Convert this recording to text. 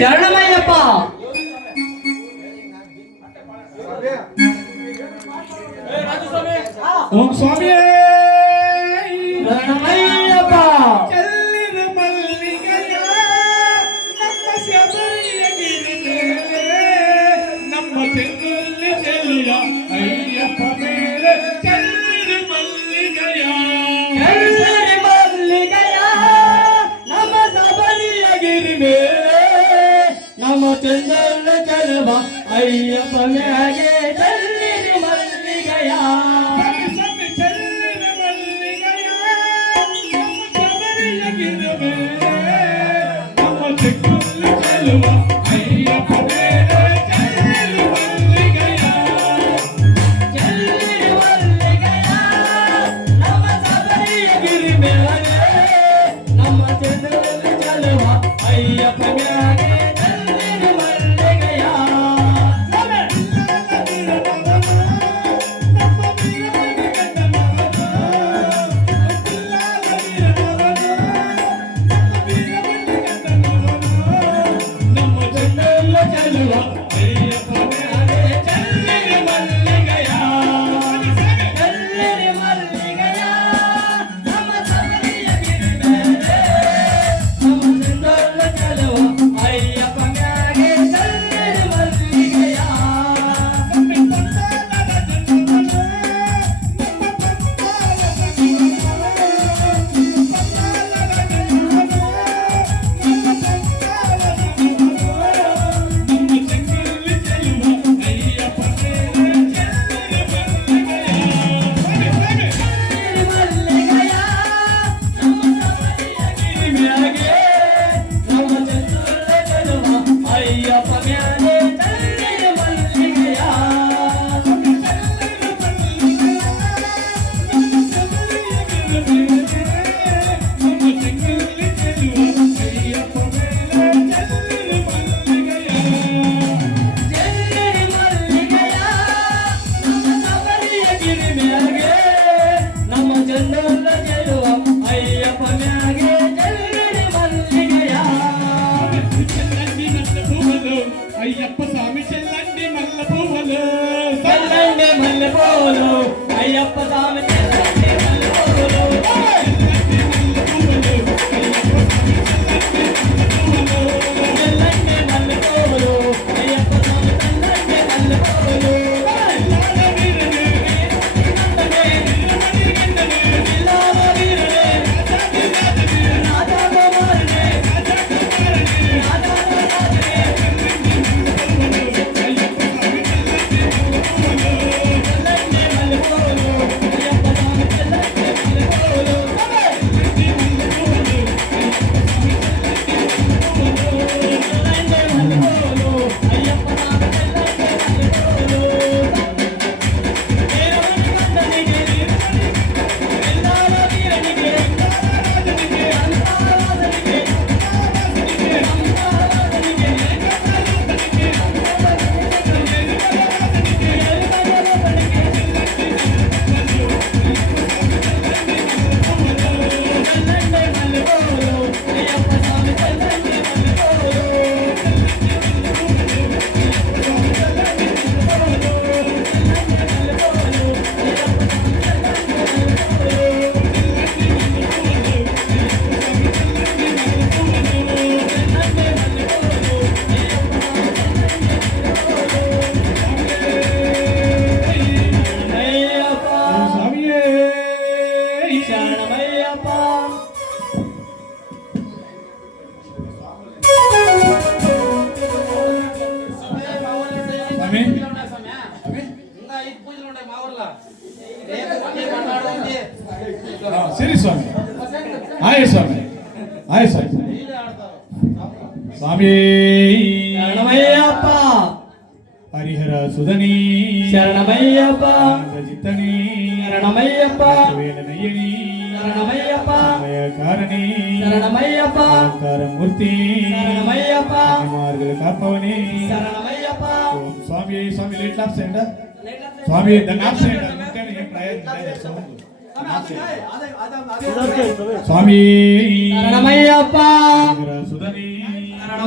ಶರಣಮಯ್ಯಪ್ಪ. ಓಂ ಸ್ವಾಮಿಯೇ ಶರಣಮಯ್ಯಪ್ಪ. ಚೆಲ್ಲಿನ ಮಲ್ಲಿಗೆಯ ನಮ್ಮ ಶಬರಿಯ ಗಿರಿ ಮೇಲೆ ನಮ್ಮ ಚೆಂಗಲ್ಲಿ ಚೆಲ್ಲಿಯ ಅಯ್ಯಪ್ಪ ಮೇಲೆ ಚೆಲ್ಲಿನ ಮಲ್ಲಿಗೆಯ ಚೆಲ್ಲಿನ ಮಲ್ಲಿಗೆಯ ನಮ್ಮ ಶಬರಿಯ ಗಿರಿ ಮೇಲೆ ನಮ್ಮ ಚೆಂಗಲ್ಲಿ ಚೆಲ್ಲುವ ಅಯ್ಯಪ್ಪ ಮ್ಯಾಗೆ ಚೆಲ್ಲಿನ ಮಲ್ಲಿಗೆಯ అయ్యప్ప స్వామి చెల్లండి మల్ల పువ్వులు చెల్లండి మల్లె పూలు అయ్యప్ప స్వామి చెల్లండి మల్లె పూలు చెల్లండి మల్లె పూలు అయ్యప్ప స్వామి చెల్లండి మల్లె పూలు ಸರಿ ಸ್ವಾಮಿ ಆಯ್ ಸ್ವಾಮಿ ಆಯ್ ಸ್ವಾಮಿ ಸ್ವಾಮಿ ಶರಣಮಯ್ಯಪ್ಪ ಹರಿಹರ ಸುಧನಿ ಶರಣಮಯ್ಯಪ್ಪ ಜಿತ್ತನಿ ಶರಣಮಯ್ಯಪ್ಪ ವೇಲನಯ್ಯನಿ ಶರಣಮಯ್ಯಪ್ಪ ಕಾರಣಿ ಶರಣಮಯ್ಯಪ್ಪ ಓಂಕಾರ ಮೂರ್ತಿ ಶರಣಮಯ್ಯಪ್ಪ ಮಾರ್ಗದ ಕಾಪವನಿ ಶರಣಮಯ್ಯಪ್ಪ ಸ್ವಾಮಿ ಸ್ವಾಮಿ ಲೇಟ್ ಲಾಪ್ ಸೆಂಡ ಸ್ವಾಮಿ ದಂಗಾಪ್ ಸೆಂಡ ಸ್ವಾಮಿ ಶರಣಮಯ್ಯಪ್ಪ ಸುಧನಿ